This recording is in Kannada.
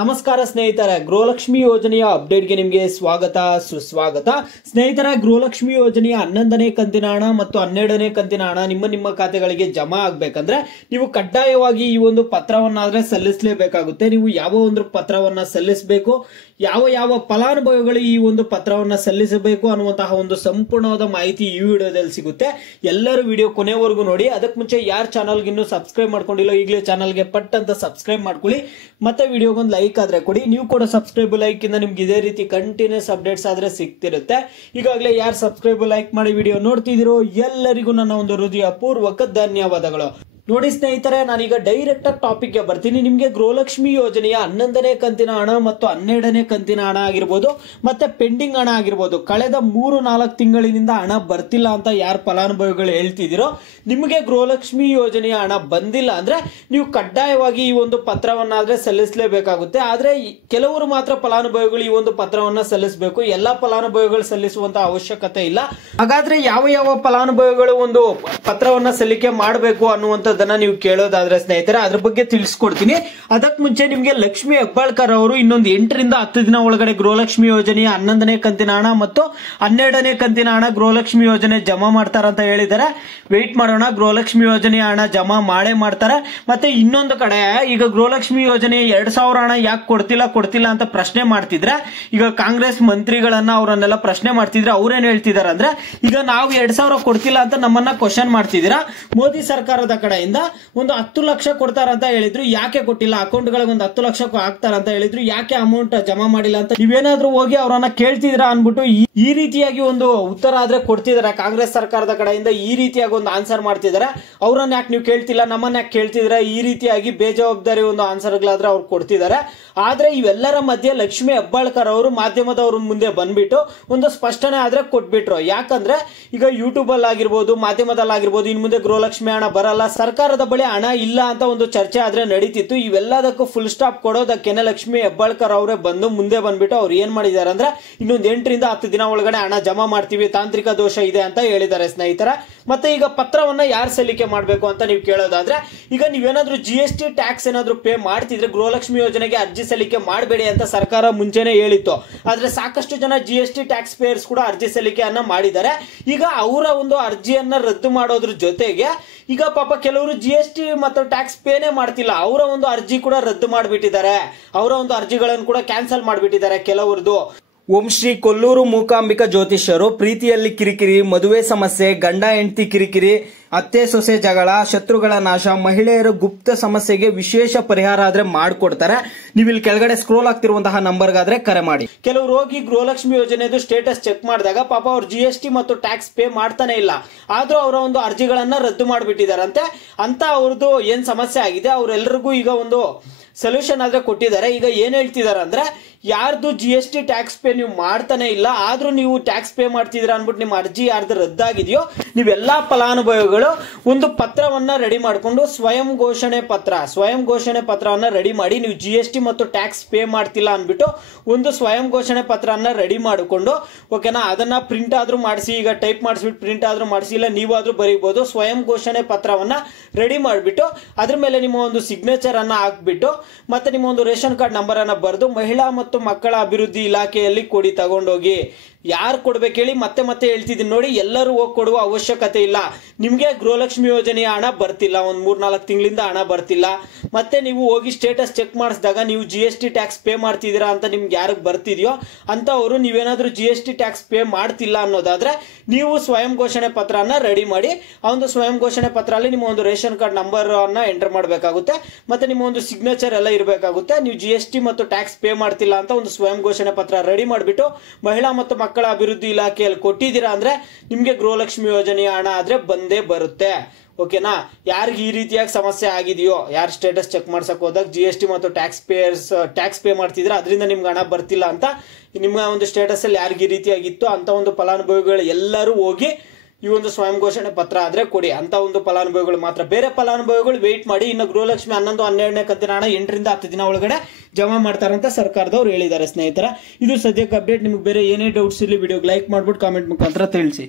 ನಮಸ್ಕಾರ ಸ್ನೇಹಿತರೆ, ಗೃಹಲಕ್ಷ್ಮಿ ಯೋಜನೆಯ ಅಪ್ಡೇಟ್ಗೆ ನಿಮಗೆ ಸ್ವಾಗತ ಸುಸ್ವಾಗತ. ಸ್ನೇಹಿತರೆ, ಗೃಹಲಕ್ಷ್ಮಿ ಯೋಜನೆಯ 11ನೇ ಕಂತಿನ ಹಣ ಮತ್ತು 12ನೇ ಕಂತಿನ ಹಣ ನಿಮ್ಮ ಖಾತೆಗಳಿಗೆ ಜಮಾ ಆಗಬೇಕಂದ್ರೆ ನೀವು ಕಡ್ಡಾಯವಾಗಿ ಈ ಒಂದು ಪತ್ರವನ್ನಾದ್ರೆ ಸಲ್ಲಿಸಲೇಬೇಕಾಗುತ್ತೆ. ನೀವು ಯಾವ ಒಂದು ಪತ್ರವನ್ನ ಸಲ್ಲಿಸಬೇಕು, ಯಾವ ಫಲಾನುಭವಿಗಳು ಈ ಒಂದು ಪತ್ರವನ್ನ ಸಲ್ಲಿಸಬೇಕು ಅನ್ನುವಂತಹ ಒಂದು ಸಂಪೂರ್ಣವಾದ ಮಾಹಿತಿ ಈ ವಿಡಿಯೋದಲ್ಲಿ ಸಿಗುತ್ತೆ. ಎಲ್ಲರೂ ವಿಡಿಯೋ ಕೊನೆವರೆಗೂ ನೋಡಿ. ಅದಕ್ಕೆ ಮುಂಚೆ ಯಾರು ಚಾನಲ್ಗೆ ಇನ್ನೂ ಸಬ್ಸ್ಕ್ರೈಬ್ ಮಾಡ್ಕೊಂಡಿಲ್ಲ ಈಗಲೇ ಚಾನಲ್ಗೆ ಪಟ್ ಅಂತ ಸಬ್ಸ್ಕ್ರೈಬ್ ಮಾಡ್ಕೊಳ್ಳಿ. ಮತ್ತೆ ವಿಡಿಯೋಗೊಂದು ಲೈಕ್ ಆದ್ರೆ ಕೊಡಿ. ನೀವು ಕೂಡ ಸಬ್ಸ್ಕ್ರೈಬ್ ಲೈಕ್ ಇಂದ ನಿಮ್ಗೆ ಇದೇ ರೀತಿ ಕಂಟಿನ್ಯೂಸ್ ಅಪ್ಡೇಟ್ಸ್ ಆದ್ರೆ ಸಿಗ್ತಿರುತ್ತೆ. ಈಗಾಗಲೇ ಯಾರು ಸಬ್ಸ್ಕ್ರೈಬ್ ಲೈಕ್ ಮಾಡಿ ವಿಡಿಯೋ ನೋಡ್ತಿದ್ದೀರೋ ಎಲ್ಲರಿಗೂ ನನ್ನ ಒಂದು ಹೃದಯಪೂರ್ವಕ ಧನ್ಯವಾದಗಳು. ನೋಡಿ ಸ್ನೇಹಿತರೆ, ನಾನೀಗ ಡೈರೆಕ್ಟ್ ಆಗಿ ಟಾಪಿಕ್ ಗೆ ಬರ್ತೀನಿ. ನಿಮ್ಗೆ ಗೃಹಲಕ್ಷ್ಮಿ ಯೋಜನೆಯ 11ನೇ ಕಂತಿನ ಹಣ ಮತ್ತು 12ನೇ ಕಂತಿನ ಹಣ ಆಗಿರ್ಬೋದು, ಮತ್ತೆ ಪೆಂಡಿಂಗ್ ಹಣ ಆಗಿರ್ಬೋದು, ಕಳೆದ 3-4 ತಿಂಗಳಿನಿಂದ ಹಣ ಬರ್ತಿಲ್ಲ ಅಂತ ಯಾರು ಫಲಾನುಭವಿಗಳು ಹೇಳ್ತಿದ್ದೀರೋ, ನಿಮಗೆ ಗೃಹಲಕ್ಷ್ಮಿ ಯೋಜನೆಯ ಹಣ ಬಂದಿಲ್ಲ ಅಂದ್ರೆ ನೀವು ಕಡ್ಡಾಯವಾಗಿ ಈ ಒಂದು ಪತ್ರವನ್ನಾದ್ರೆ ಸಲ್ಲಿಸಲೇಬೇಕಾಗುತ್ತೆ. ಆದ್ರೆ ಕೆಲವರು ಮಾತ್ರ ಫಲಾನುಭವಿಗಳು ಈ ಒಂದು ಪತ್ರವನ್ನ ಸಲ್ಲಿಸಬೇಕು. ಎಲ್ಲಾ ಫಲಾನುಭವಿಗಳು ಸಲ್ಲಿಸುವಂತ ಅವಶ್ಯಕತೆ ಇಲ್ಲ. ಹಾಗಾದ್ರೆ ಯಾವ ಫಲಾನುಭವಿಗಳು ಒಂದು ಪತ್ರವನ್ನ ಸಲ್ಲಿಕೆ ಮಾಡಬೇಕು ಅನ್ನುವಂತ ನೀವು ಕೇಳೋದಾದ್ರೆ ಸ್ನೇಹಿತರೆ, ಅದ್ರ ಬಗ್ಗೆ ತಿಳಿಸ್ಕೊಡ್ತೀನಿ. ಅದಕ್ಕೆ ಮುಂಚೆ ನಿಮ್ಗೆ ಲಕ್ಷ್ಮಿ ಹೆಬ್ಬಾಳ್ಕರ್ ಅವರು ಇನ್ನೊಂದು 8ರಿಂದ 10 ದಿನ ಒಳಗಡೆ ಗೃಹಲಕ್ಷ್ಮಿ ಯೋಜನೆಯ 11ನೇ ಕಂತಿನ ಹಣ ಮತ್ತು 12ನೇ ಕಂತಿನ ಹಣ ಗೃಹಲಕ್ಷ್ಮಿ ಯೋಜನೆ ಜಮಾ ಮಾಡ್ತಾರಂತ ಹೇಳಿದ್ದಾರೆ. ವೆಯ್ಟ್ ಮಾಡೋಣ, ಗೃಹಲಕ್ಷ್ಮಿ ಯೋಜನೆಯ ಹಣ ಜಮಾ ಮಾಡೇ ಮಾಡ್ತಾರೆ. ಮತ್ತೆ ಇನ್ನೊಂದು ಕಡೆ ಈಗ ಗೃಹಲಕ್ಷ್ಮಿ ಯೋಜನೆ 2000 ಹಣ ಯಾಕೆ ಕೊಡ್ತಿಲ್ಲ ಅಂತ ಪ್ರಶ್ನೆ ಮಾಡ್ತಿದ್ರೆ, ಈಗ ಕಾಂಗ್ರೆಸ್ ಮಂತ್ರಿಗಳನ್ನ ಅವರನ್ನೆಲ್ಲ ಪ್ರಶ್ನೆ ಮಾಡ್ತಿದ್ರೆ ಅವ್ರೇನ್ ಹೇಳ್ತಿದಾರೆ ಅಂದ್ರೆ, ಈಗ ನಾವು 2000 ಕೊಡ್ತಿಲ್ಲ ಅಂತ ನಮ್ಮನ್ನ ಕ್ವಶನ್ ಮಾಡ್ತಿದ್ದೀರಾ. ಮೋದಿ ಸರ್ಕಾರದ ಕಡೆಯಿಂದ ಒಂದು 10 ಲಕ್ಷ ಕೊಡ್ತಾರಂತ ಹೇಳಿದ್ರು, ಯಾಕೆ ಕೊಟ್ಟಿಲ್ಲ? ಅಕೌಂಟ್ ಗಳಿಗೆ ಒಂದು 10 ಲಕ್ಷ ಹಾಕ್ತಾರಂತ ಹೇಳಿದ್ರು, ಯಾಕೆ ಅಮೌಂಟ್ ಜಮಾ ಮಾಡಿಲ್ಲ ಅಂತ ನೀವೇನಾದ್ರೂ ಹೋಗಿ ಅವರನ್ನ ಕೇಳ್ತಿದ್ರ ಅನ್ಬಿಟ್ಟು ಈ ರೀತಿಯಾಗಿ ಒಂದು ಉತ್ತರ ಆದ್ರೆ ಕೊಡ್ತಿದಾರೆ. ಕಾಂಗ್ರೆಸ್ ಸರ್ಕಾರದ ಕಡೆಯಿಂದ ಈ ರೀತಿಯಾಗಿ ಒಂದು ಆನ್ಸರ್ ಮಾಡ್ತಿದಾರೆ. ಅವ್ರನ್ನ ಯಾಕೆ ನೀವು ಕೇಳ್ತಿಲ್ಲ, ನಮ್ಮನ್ನ ಯಾಕೆ ಕೇಳ್ತಿದ್ರೆ, ಈ ರೀತಿಯಾಗಿ ಬೇಜವಾಬ್ದಾರಿ ಒಂದು ಆನ್ಸರ್ ಗಳಾದ್ರೆ ಅವ್ರು ಕೊಡ್ತಿದ್ದಾರೆ. ಆದ್ರೆ ಇವೆಲ್ಲರ ಮಧ್ಯೆ ಲಕ್ಷ್ಮಿ ಹೆಬ್ಬಾಳ್ಕರ್ ಅವರು ಮಾಧ್ಯಮದವ್ರ ಮುಂದೆ ಬಂದ್ಬಿಟ್ಟು ಒಂದು ಸ್ಪಷ್ಟನೆ ಆದ್ರೆ ಕೊಟ್ಬಿಟ್ರು. ಯಾಕಂದ್ರೆ ಈಗ ಯೂಟ್ಯೂಬ್ ಅಲ್ಲಿ ಆಗಿರ್ಬೋದು, ಮಾಧ್ಯಮದಲ್ಲಿ ಆಗಿರ್ಬೋದು, ಇನ್ ಮುಂದೆ ಗೃಹಲಕ್ಷ್ಮಿ ಹಣ ಬರಲ್ಲ, ಸರ್ಕಾರದ ಬಳಿ ಹಣ ಇಲ್ಲ ಅಂತ ಒಂದು ಚರ್ಚೆ ಆದ್ರೆ ನಡೀತಿತ್ತು. ಇವೆಲ್ಲದಕ್ಕೂ ಫುಲ್ ಸ್ಟಾಪ್ ಕೊಡೋದಕ್ಕೇನೆ ಲಕ್ಷ್ಮಿ ಹೆಬ್ಬಾಳ್ಕರ್ ಅವರೇ ಮುಂದೆ ಬಂದ್ಬಿಟ್ಟು ಅವ್ರು ಏನ್ ಮಾಡಿದ್ದಾರೆ ಅಂದ್ರೆ, ಇನ್ನೊಂದು 8ರಿಂದ 10 ದಿನ ಒಳಗಡೆ ಹಣ ಜಮಾ ಮಾಡ್ತೀವಿ, ತಾಂತ್ರಿಕ ದೋಷ ಇದೆ ಅಂತ ಹೇಳಿದ್ದಾರೆ ಸ್ನೇಹಿತರ. ಮತ್ತೆ ಈಗ ಪತ್ರವನ್ನ ಯಾರು ಸಲ್ಲಿಕೆ ಮಾಡಬೇಕು ಅಂತ ನೀವು ಕೇಳೋದಾದ್ರೆ, ಈಗ ನೀವೇನಾದ್ರೂ GST ಟ್ಯಾಕ್ಸ್ ಏನಾದ್ರೂ ಪೇ ಮಾಡ್ತಿದ್ರೆ ಗೃಹಲಕ್ಷ್ಮಿ ಯೋಜನೆಗೆ ಅರ್ಜಿ ಸಲ್ಲಿಕೆ ಮಾಡಬೇಡಿ ಅಂತ ಸರ್ಕಾರ ಮುಂಚೆನೆ ಹೇಳಿತ್ತು. ಆದ್ರೆ ಸಾಕಷ್ಟು ಜನ GST ಟ್ಯಾಕ್ಸ್ ಪೇಯರ್ಸ್ ಕೂಡ ಅರ್ಜಿ ಸಲ್ಲಿಕೆಯನ್ನ ಮಾಡಿದ್ದಾರೆ. ಈಗ ಅವರ ಒಂದು ಅರ್ಜಿಯನ್ನ ರದ್ದು ಮಾಡೋದ್ರ ಜೊತೆಗೆ ಈಗ ಪಾಪ ಕೆಲವರು GST ಮತ್ತು ಟ್ಯಾಕ್ಸ್ ಪೇನೇ ಮಾಡ್ತಿಲ್ಲ, ಅವರ ಒಂದು ಅರ್ಜಿ ಕೂಡ ರದ್ದು ಮಾಡಿಬಿಟ್ಟಿದ್ದಾರೆ. ಅವರ ಒಂದು ಅರ್ಜಿಗಳನ್ನು ಕೂಡ ಕ್ಯಾನ್ಸಲ್ ಮಾಡಿಬಿಟ್ಟಿದ್ದಾರೆ ಕೆಲವರದು. ಓಂ ಶ್ರೀ ಕೊಲ್ಲೂರು ಮೂಕಾಂಬಿಕಾ ಜ್ಯೋತಿಷ್ಯರು ಪ್ರೀತಿಯಲ್ಲಿ ಕಿರಿಕಿರಿ, ಮದುವೆ ಸಮಸ್ಯೆ, ಗಂಡ ಹೆಂಡತಿ ಕಿರಿಕಿರಿ, ಅತ್ತೆ ಸೊಸೆ ಜಗಳ, ಶತ್ರುಗಳ ನಾಶ, ಮಹಿಳೆಯರ ಗುಪ್ತ ಸಮಸ್ಯೆಗೆ ವಿಶೇಷ ಪರಿಹಾರ ಆದ್ರೆ ಮಾಡಿಕೊಡ್ತಾರೆ. ನೀವು ಇಲ್ಲಿ ಕೆಳಗಡೆ ಸ್ಕ್ರೋಲ್ ಆಗ್ತಿರುವಂತಹ ನಂಬರ್ಗಾದ್ರೆ ಕರೆ ಮಾಡಿ. ಕೆಲವರು ಹೋಗಿ ಗೃಹಲಕ್ಷ್ಮಿ ಯೋಜನೆದು ಸ್ಟೇಟಸ್ ಚೆಕ್ ಮಾಡಿದಾಗ ಪಾಪ ಅವ್ರು GST ಮತ್ತು ಟ್ಯಾಕ್ಸ್ ಪೇ ಮಾಡ್ತಾನೆ ಇಲ್ಲ, ಆದ್ರೂ ಅವರ ಒಂದು ಅರ್ಜಿಗಳನ್ನ ರದ್ದು ಮಾಡಿಬಿಟ್ಟಿದಾರಂತೆ. ಅಂತ ಅವ್ರದ್ದು ಏನ್ ಸಮಸ್ಯೆ ಆಗಿದೆ ಅವರೆಲ್ಲರಿಗೂ ಈಗ ಒಂದು ಸೊಲ್ಯೂಷನ್ ಆದ್ರೆ ಕೊಟ್ಟಿದ್ದಾರೆ. ಈಗ ಏನ್ ಹೇಳ್ತಿದಾರೆ ಅಂದ್ರೆ, ಯಾರ್ದು GST ಟ್ಯಾಕ್ಸ್ ಪೇ ನೀವು ಮಾಡ್ತಾನೆ ಇಲ್ಲ, ಆದ್ರೂ ನೀವು ಟ್ಯಾಕ್ಸ್ ಪೇ ಮಾಡ್ತಿದ್ರ ಅನ್ಬಿಟ್ಟು ನಿಮ್ಮ ಅರ್ಜಿ ಯಾರ್ದು ರದ್ದಾಗಿದೆಯೋ, ನೀವೆಲ್ಲಾ ಫಲಾನುಭವಿಗಳು ಒಂದು ಪತ್ರವನ್ನ ರೆಡಿ ಮಾಡಿಕೊಂಡು ಸ್ವಯಂ ಘೋಷಣೆ ಪತ್ರವನ್ನ ರೆಡಿ ಮಾಡಿ, ನೀವು GST ಮತ್ತು ಟ್ಯಾಕ್ಸ್ ಪೇ ಮಾಡ್ತಿಲ್ಲ ಅನ್ಬಿಟ್ಟು ಒಂದು ಸ್ವಯಂ ಘೋಷಣೆ ಪತ್ರವನ್ನ ರೆಡಿ ಮಾಡಿಕೊಂಡು, ಓಕೆನಾ, ಅದನ್ನ ಪ್ರಿಂಟ್ ಆದ್ರೂ ಮಾಡಿಸಿ, ಈಗ ಟೈಪ್ ಮಾಡಿಸ್ಬಿಟ್ಟು ಪ್ರಿಂಟ್ ಆದ್ರೂ ಮಾಡಿಸಿ, ಇಲ್ಲ ನೀವಾದ್ರೂ ಬರೀಬಹುದು. ಸ್ವಯಂ ಘೋಷಣೆ ಪತ್ರವನ್ನ ರೆಡಿ ಮಾಡಿಬಿಟ್ಟು ಅದ್ರ ಮೇಲೆ ನಿಮ್ಮ ಒಂದು ಸಿಗ್ನೇಚರ್ ಅನ್ನ ಹಾಕ್ಬಿಟ್ಟು, ಮತ್ತೆ ನಿಮ್ಮ ಒಂದು ರೇಷನ್ ಕಾರ್ಡ್ ನಂಬರ್ ಅನ್ನ ಬರೆದು ಮಹಿಳಾ ಮತ್ತು ಮಕ್ಕಳ ಅಭಿವೃದ್ಧಿ ಇಲಾಖೆಯಲ್ಲಿ ಕೊಡಿ, ತಗೊಂಡೋಗಿ. ಯಾರು ಕೊಡ್ಬೇಕು ಹೇಳಿ? ಮತ್ತೆ ಹೇಳ್ತಿದ್ದೀನಿ ನೋಡಿ, ಎಲ್ಲರೂ ಹೋಗಿ ಕೊಡುವ ಅವಶ್ಯಕತೆ ಇಲ್ಲ. ನಿಮ್ಗೆ ಗೃಹಲಕ್ಷ್ಮಿ ಯೋಜನೆಯ ಹಣ ಬರ್ತಿಲ್ಲ, ಒಂದ್ 3-4 ತಿಂಗಳಿಂದ ಹಣ ಬರ್ತಿಲ್ಲ, ಮತ್ತೆ ನೀವು ಹೋಗಿ ಸ್ಟೇಟಸ್ ಚೆಕ್ ಮಾಡಿಸಿದಾಗ ನೀವು GST ಟ್ಯಾಕ್ಸ್ ಪೇ ಮಾಡ್ತಿದ್ದೀರಾ ಅಂತ ನಿಮ್ಗೆ ಯಾರಿಗೆ ಬರ್ತಿದ್ಯೋ ಅಂತವರು, ನೀವೇನಾದ್ರೂ GST ಟ್ಯಾಕ್ಸ್ ಪೇ ಮಾಡ್ತಿಲ್ಲ ಅನ್ನೋದಾದ್ರೆ ನೀವು ಸ್ವಯಂ ಘೋಷಣೆ ಪತ್ರನ ರೆಡಿ ಮಾಡಿ. ಆ ಒಂದು ಸ್ವಯಂ ಘೋಷಣೆ ಪತ್ರ ಅಲ್ಲಿ ನಿಮ್ಮ ಒಂದು ರೇಷನ್ ಕಾರ್ಡ್ ನಂಬರ್ ಅನ್ನ ಎಂಟರ್ ಮಾಡಬೇಕಾಗುತ್ತೆ, ಮತ್ತೆ ನಿಮ್ಮ ಒಂದು ಸಿಗ್ನೇಚರ್ ಎಲ್ಲ ಇರಬೇಕಾಗುತ್ತೆ. ನೀವು GST ಮತ್ತು ಟ್ಯಾಕ್ಸ್ ಪೇ ಮಾಡ್ತಿಲ್ಲ ಅಂತ ಒಂದು ಸ್ವಯಂ ಘೋಷಣೆ ಪತ್ರ ರೆಡಿ ಮಾಡಿಬಿಟ್ಟು ಮಹಿಳಾ ಮತ್ತು ಮಕ್ಕಳ ಅಭಿವೃದ್ಧಿ ಇಲಾಖೆಯಲ್ಲಿ ಕೊಟ್ಟಿದ್ದೀರಾ ಅಂದ್ರೆ ನಿಮ್ಗೆ ಗೃಹಲಕ್ಷ್ಮಿ ಯೋಜನೆಯ ಹಣ ಆದ್ರೆ ಬಂದೇ ಬರುತ್ತೆ. ಓಕೆನಾ? ಯಾರಿಗೆ ಈ ರೀತಿಯಾಗಿ ಸಮಸ್ಯೆ ಆಗಿದೆಯೋ, ಯಾರು ಸ್ಟೇಟಸ್ ಚೆಕ್ ಮಾಡ್ಸಕ್ ಹೋದಾಗ GST ಮತ್ತು ಟ್ಯಾಕ್ಸ್ ಪೇ ಮಾಡ್ತಿದ್ರೆ ಅದರಿಂದ ನಿಮ್ಗೆ ಹಣ ಬರ್ತಿಲ್ಲ ಅಂತ ನಿಮ್ಮ ಒಂದು ಸ್ಟೇಟಸ್ ಅಲ್ಲಿ ಯಾರಿಗೆ ಈ ರೀತಿಯಾಗಿತ್ತು ಅಂತ ಒಂದು ಫಲಾನುಭವಿಗಳು ಎಲ್ಲರೂ ಹೋಗಿ ಈ ಒಂದು ಸ್ವಯಂ ಘೋಷಣೆ ಪತ್ರ ಆದ್ರೆ ಕೊಡಿ. ಅಂತ ಒಂದು ಫಲಾನುಭವಿಗಳು ಮಾತ್ರ. ಬೇರೆ ಫಲಾನುಭವಿಗಳು ವೇಟ್ ಮಾಡಿ. ಇನ್ನು ಗೃಹಲಕ್ಷ್ಮಿ 11, 12ನೇ ಕಂತಿನ ಹಣ 8ರಿಂದ 10 ದಿನ ಒಳಗಡೆ ಜಮಾ ಮಾಡ್ತಾರಂತ ಸರ್ಕಾರದವ್ರು ಹೇಳಿದ್ದಾರೆ ಸ್ನೇಹಿತರ. ಇದು ಸದ್ಯಕ್ಕೆ ಅಪ್ಡೇಟ್. ನಿಮ್ಗೆ ಬೇರೆ ಏನೇ ಡೌಟ್ಸ್ ಇರಲಿ ವಿಡಿಯೋಗೆ ಲೈಕ್ ಮಾಡ್ಬಿಟ್ಟು ಕಾಮೆಂಟ್ ಮುಖಾಂತರ ತಿಳಿಸಿ.